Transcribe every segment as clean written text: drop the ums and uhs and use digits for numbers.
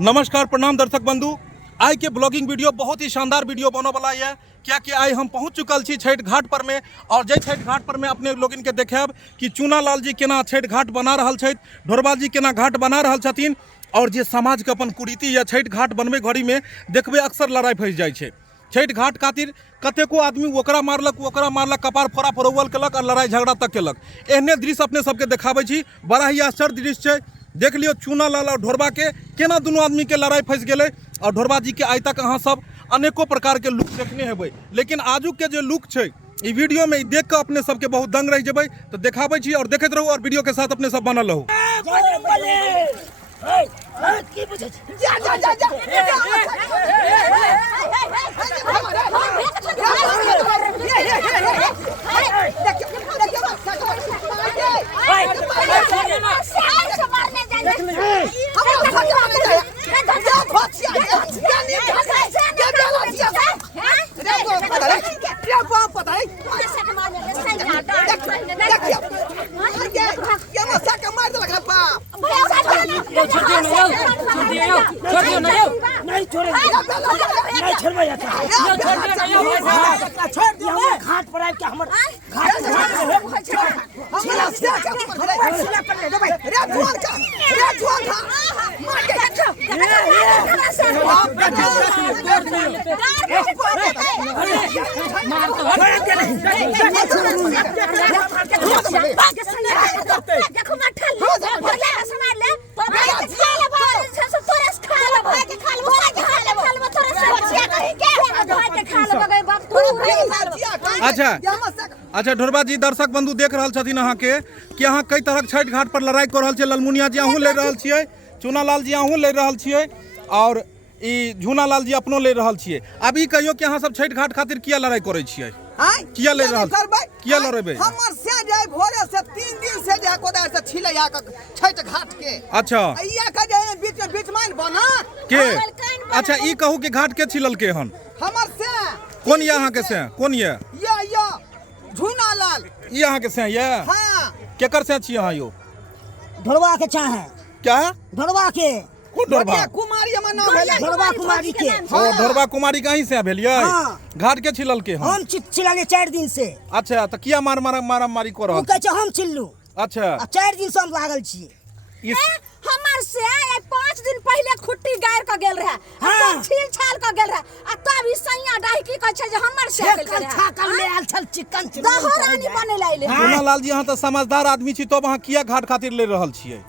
नमस्कार प्रणाम दर्शक बंधु। आई के ब्लॉगिंग वीडियो बहुत ही शानदार वीडियो बने वाला है। क्या कि आई हम पहुंच चुकल छी छठ घाट पर में और जय छठ घाट पर में अपने लोगन के देखेब कि चूनालाल जी केना छठ घाट बना रहल छथि, ढोरबा जी केना घाट बना रहल छथिन और जे समाज के अपन कुरीति या छठ घाट बनबे घड़ी में देखबे अक्सर लड़ाई फंस जाइ छै। छठ घाट खातिर कतेको आदमी ओकरा मारलक कपार फोड़ा फोड़ौल केलक और लड़ाई झगड़ा तक केलक। एहने दृश्य अपने सबके देखाबै छी। बड़ा ही आश्चर्य दृश्य छै। देख लियो चूनालाल और ढोरबा के केना दोनों आदमी के लड़ाई फंस गए और ढोरबा जी के आइ तक अहाँ सब अनेकों प्रकार के लुक देखने हेबै, लेकिन आजुक के जो लुक छै ई वीडियो में देख के अपने सबके बहुत दंग रह जेबै। तो देखाबै छी और देखते रहू और वीडियो के साथ अपने सब बनल रहू। घाट पर आके हमर अच्छा ढोरबा जी, दर्शक बंधु देख रहल छथिन अहाँ के कि अहाँ कई तरह छठ घाट पर लड़ाई कर रहल छियै। ललमुनिया जी अहूँ ले रहल छियै, चूनालाल जी अहूँ ले रहल छियै और ई झूनालाल जी अपनो ले रहल छियै। अब ई कहियो कि अहाँ सब छठ घाट खातिर किया लड़ाई करे छियै? किया ले रहल किया लड़ेबै? हमर से जाय भोरे से 3 दिन से जाय कोदार से छिलै या छठ घाट के। अच्छा इया के जे बीच में बना के। अच्छा ई कहू कि घाट के छिलल के हन? हमर से कौन या अहाँ के से कौन या झूनालाल ई अहाँ के से या? हां केकर से छी अहाँ यो? ढोरबा के चाहे क्या ढोरबा के कौन ढोरबा कुमारी हमर नाम भेलै ढोरबा कुमारी के। ओ ढोरबा कुमारी कहीं से भेलियै? घाट के छिलल के हम छिलले 4 दिन से। अच्छा त किया मारी कर रहल? ओ कहै छै हम छिल्लू। अच्छा 4 दिन से हम लागल छी। हमर से 5 दिन पहले खुट्टी गायर के गेल रहे, सब छील छाल के गेल रहे आ तब ई सैया डाही की कहै छै जे हमर से गेल रहे छाकल ले आल छल चिकन दहरानी बने लाइले। चूनालाल जी अहाँ त समझदार आदमी छी, तब अहाँ किया घाट खातिर ले रहल छियै?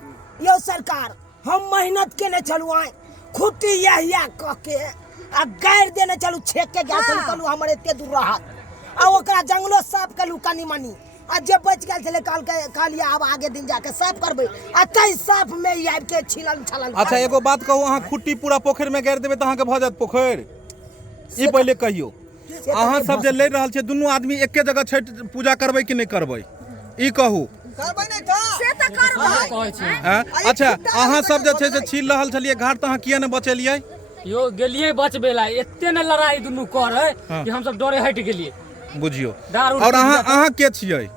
यो सरकार हम मेहनत केने चलू आइ खुट्टी या क के आ गायर देने चलू छेक के जा चलू हमर एते दूर रहत आ ओकरा जंगलो साफ कलू कनी मनी आ जे बच गेल छले कालिया अब आगे दिन जाके साफ करबै आ तै साफ में ई आबि के छिलल छलल। अच्छा एगो बात कहू, अहाँ खुट्टी पूरा पोखर में गाड़ देबै त अहाँ के भ जात पोखर? ई पहले कहियो अहाँ सब जे ले रहल छै दुनू आदमी एके जगह छठ पूजा करबै कि नहीं करबै? ई कहू करबै नहीं त से त करबै। अच्छा अहाँ सब जे छै से छील रहल छलिए घाट त अहाँ किया ने बचेलिए? यो गेलिए बचबेला एते न लड़ाई दुनू करे कि हम सब डरे हट गेलिए। बुझियो। और अहाँ के छियै?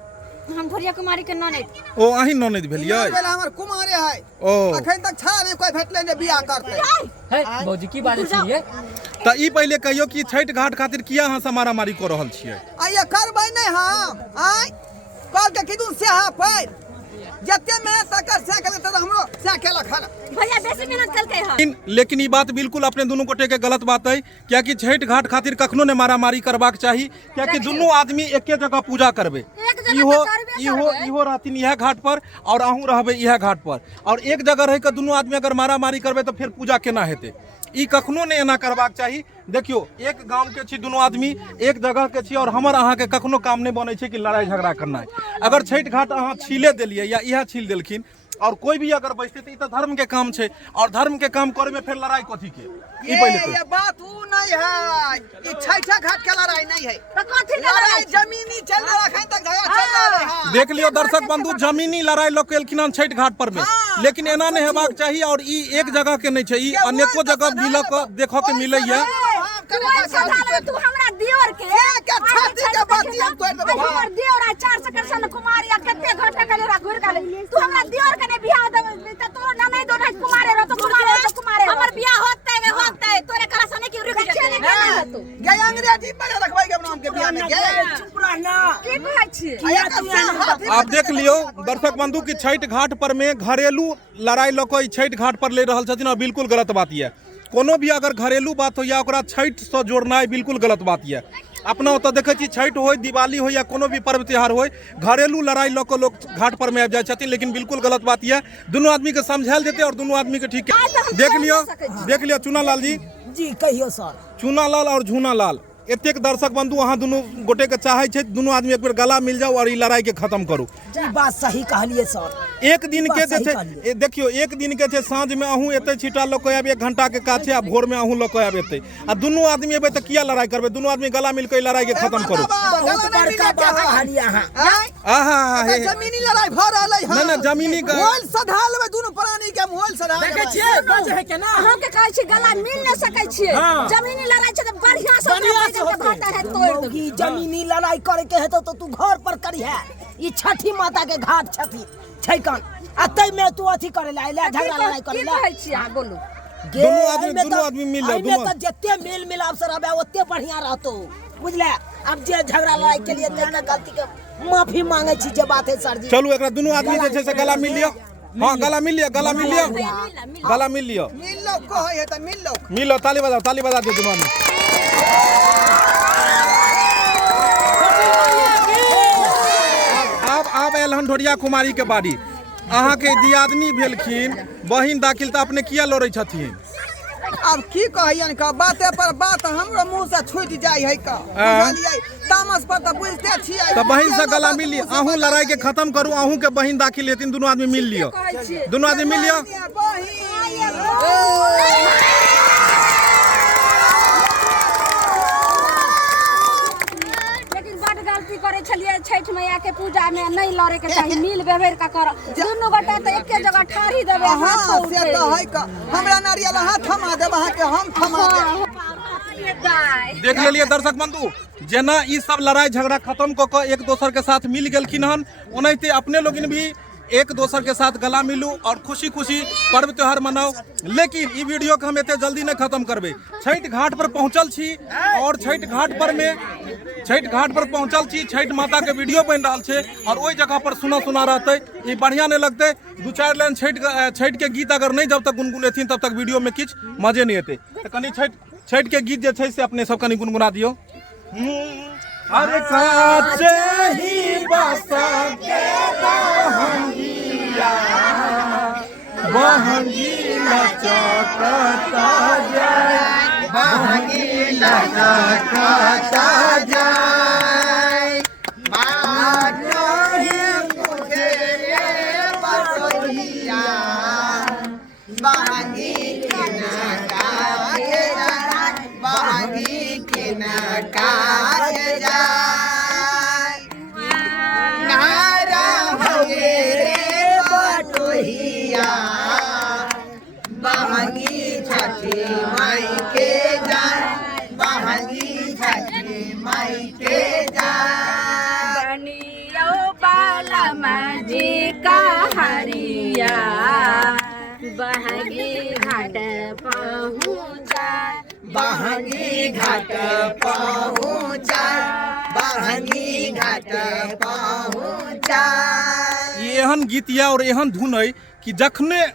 हम ढोरिया कुमारी के ननद। ओ अहीं ननद भेलियै? बेला हमर कुमारे है। ओ अखन तक छा नहीं कोई भेटले जे बियाह करतै। हे भौजी की बात छियै? त ई पहले कहियो कि छठ घाट खातिर किया अहाँ से मारामारी कर रहल छियै? आइए करबै नहीं हम आइ कल के किदुन से हा पैर जते मेहनत कर से केले त हमरो से केलक हन भैया बेसी मेहनत कलकै ह। लेकिन ई बात बिल्कुल अपने दोनों गोटे के गलत बात है। क्या कि छठ घाट खातिर कखनो ने मारामारी करबाक चाही। क्या कि दोनों आदमी एके जगह पूजा करबे। इहो रहथिन इह घाट पर और अहूँ रहबे इह घाट पर और एक जगह रह के दोनों आदमी अगर मारामारी करबे तो फिर पूजा केना हेतै? ई कखनो ने एना करबाक चाही। देखियो एक गांव के छी दोनों आदमी, एक जगह के छी और हमर अहाँ के कखनो काम नहीं बने छै कि लड़ाई झगड़ा करना है। अगर छठ घाट अहाँ छीले देलिए या इह छील देलखिन और कोई भी अगर बैठते तो ई तो धर्म के काम छै और धर्म के काम करे में फिर लड़ाई कथी के? ई पहले तो ये बात ऊ नहीं है, ई छठा घाट के लड़ाई नहीं है। त कथि लड़ाई जमीनी चल रहा है तक धया चल रहा है। देख लियो दर्शक बंधु, जमीनी लड़ाई लोग केलखिन छठ घाट पर में, लेकिन एना नहीं हेबाक चाहिए। और ई एक जगह के नहीं छै, ई अनेको जगह मिलक देखो के मिलै है। तू हमरा दियोर के छाती के बाती हम तोड़ देबो। हमर दियोर आ 4 सेकंड कुमारी आ कते घटे के लेरा घुर के तू हमरा दियोर के ने बियाह दे त तो ना नहीं दो कुमारे रो तो कुमारे हमर आप देख लियो दर्शक बंधु की छठ घाट पर में घरेलू लड़ाई लोग छठ घाट पर ले रहल छथिन और बिल्कुल गलत बात है। कोनो भी अगर घरेलू बात हो या ओकरा छठ से जोड़ना बिल्कुल गलत बात है। अपना ओतऽ देखे छी छठ हो, दिवाली हो या कोनो भी पर्व त्योहार हो, घरेलू लड़ाई लोग घाट पर में आबि जाए छथिन, लेकिन बिल्कुल गलत बात है। दोनों आदमी के समझायल देते और दोनों आदमी के ठीक है। देख लियो चूनालाल जी कहियो सर। चूनालाल और झूनालाल एतेक दर्शक बंधु अहाँ दुनू गोटे के चाहे छै दुनू आदमी एक बेर गला मिल जाओ और ई लड़ाई के खत्म करू। ई बात सही कहलिए सर। एक दिन के जे छै देखियो एक दिन के छै साँझ में अहूँ एते छिटा लोग आब 1 घंटा के काज छै आ भोर में अहूँ लोग आब एते आ दुनू आदमी एबे त किया लड़ाई करबे? दुनू आदमी गला मिल के लड़ाई के खत्म करू। बहुत बड़का बात कहलिए अहाँ। आहा जमीनी लड़ाई भ रहलै है। नहीं जमीनी मोल सधाल में दोनों प्राणी के मोल सधाल देखे छियै बात है के ना अहाँ के कहै छी गला मिल न सकै छियै। जमीनी लड़ाई छै त बढ़िया से भाटा है तोड़ दो। की जमीनी लड़ाई करे के हेतो तो तू घर पर करिहे। ई छठी माता के घाट छथि छैकन अतै में तू अथी करे ला झगड़ा लड़ाई करे ला। की कहै छी अहाँ बोलू। दोनों आदमी मिल जाओ। में त जत्ते मेल मिलाप से रहबे ओत्ते बढ़िया रहतो बुझले। अब जे झगड़ा लड़ाई के लिए तेरे गलती के माफी मांगे छी जे बात है सर जी। चलू एकरा दोनों आदमी जे छै से गला मिल लियो। हां गला मिल लियो गला मिल लियो गला मिल लियो। मिल लो कहै है त मिल लो। मिलो ताली बजा दे दोनों आदमी। अब एलहन ढोरिया कुमारी के बारी। अहाँ के दियादनी भेलखिन बहिन दाखिल त अपने किया लड़ै छथिन? अब की कहियन का बाते पर बात हमरो मुंह से छूट जाय है का बुझलियै। तामस पर त बुझते छियै। त बहिन से गला मिल लियो। अहूँ लड़ाई के खत्म करू। अहूँ के बहिन दाखिल हेतिन दोनों आदमी मिल लियो। दोनों आदमी मिल लियो। गलती करे छलिए छठ मैया के पूजा में नहीं लड़े के चाहिए। मिल बेवेर का कर दोनों गोटा त एके जगह ठाड़ी देबे। हां से त है का हमरा नारियल हाथ थमा देब अहाँ के हम थमा देब। देख लेलिए दर्शक बंधु जेना ई सब लड़ाई झगड़ा खत्म क के एक दोसर के साथ मिल गेलखिन हन ओनाहिते अपने लोगिन भी एक दोसर के साथ गला मिलू और खुशी खुशी पर्व त्योहार मनाओ। लेकिन ई वीडियो के हम एते जल्दी नहीं खत्म करबे। छठ घाट पर पहुंचल छी और छठ घाट पर पहुंचल छी। छठ माता के वीडियो बन रहा है और ओई जगह पर सुना रहते ये बढ़िया नहीं लगते। 2-4 लाइन छठ के गीत अगर नहीं जब तक गुनगुनेथिन तब तक वीडियो में किछ मजे नहीं आते। तो कनी छठ के गीत जे छै से अपने सब कनी गुनगुना दियो। अरे काचे ही बसा के बहंगी लचकता जाए बहंगी लचकता जाए मानहि मुझे बसोहिया बहंगी के नकाए जाए बहंगी के नकाए जाए नारा होगे रे बटोहिया बहंगी छठी माई के जाए बहंगी छठी माई के जाए बनियो बालमा जी का हरिया बहंगी घाट पहुँचा बहंगी घाट पहुँचा बहंगी घाट पहुँचा। ये एहन गीत या और एहन धुन है कि जखने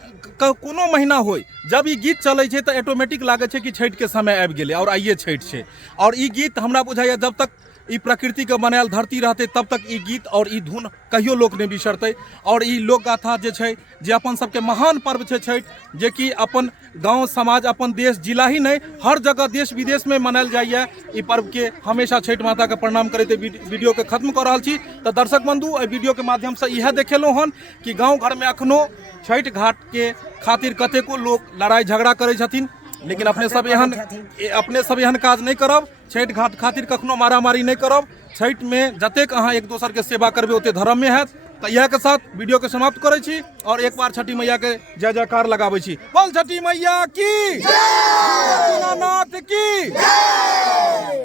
कोनो महीना हो जब ई गीत चले छै तो ऑटोमेटिक लागे छै कि छठ के समय आबि गेलै और आइए छठ छै। और ई गीत हमरा बुझाइए जब तक ई प्रकृति के बनायल धरती रहते तब तक ई गीत और ई धुन कहियो लोक नहीं बिसरते। और ई लोक गाथा जे छै जे अपन सबके महान पर्व छै छठ जे कि अपन गांव समाज अपन देश जिला ही नहीं हर जगह देश विदेश में मनायल जाइए। ई पर्व के हमेशा छठ माता के प्रणाम करते वीडियो के खत्म कर रहा छी। तो दर्शक बंधु एहि वीडियो के माध्यम से यह देखेलहुँ हन कि गाँव घर में अखनो छठ घाट के खातिर कतेको लोग लड़ाई झगड़ा करे छथिन। लेकिन अपने सब एहन काज नहीं करब। छठ घाट खातिर कखनो मारामारी नहीं करब। छठ में जतेक अहाँ एक दोसर के सेवा करबे ओते धर्म में हैत। तो यह के साथ वीडियो के समाप्त करे छी और एक बार छठी मैया के जय जयकार लगाबै छी। बोल छठी मैया की जय, दीनानाथ की जय।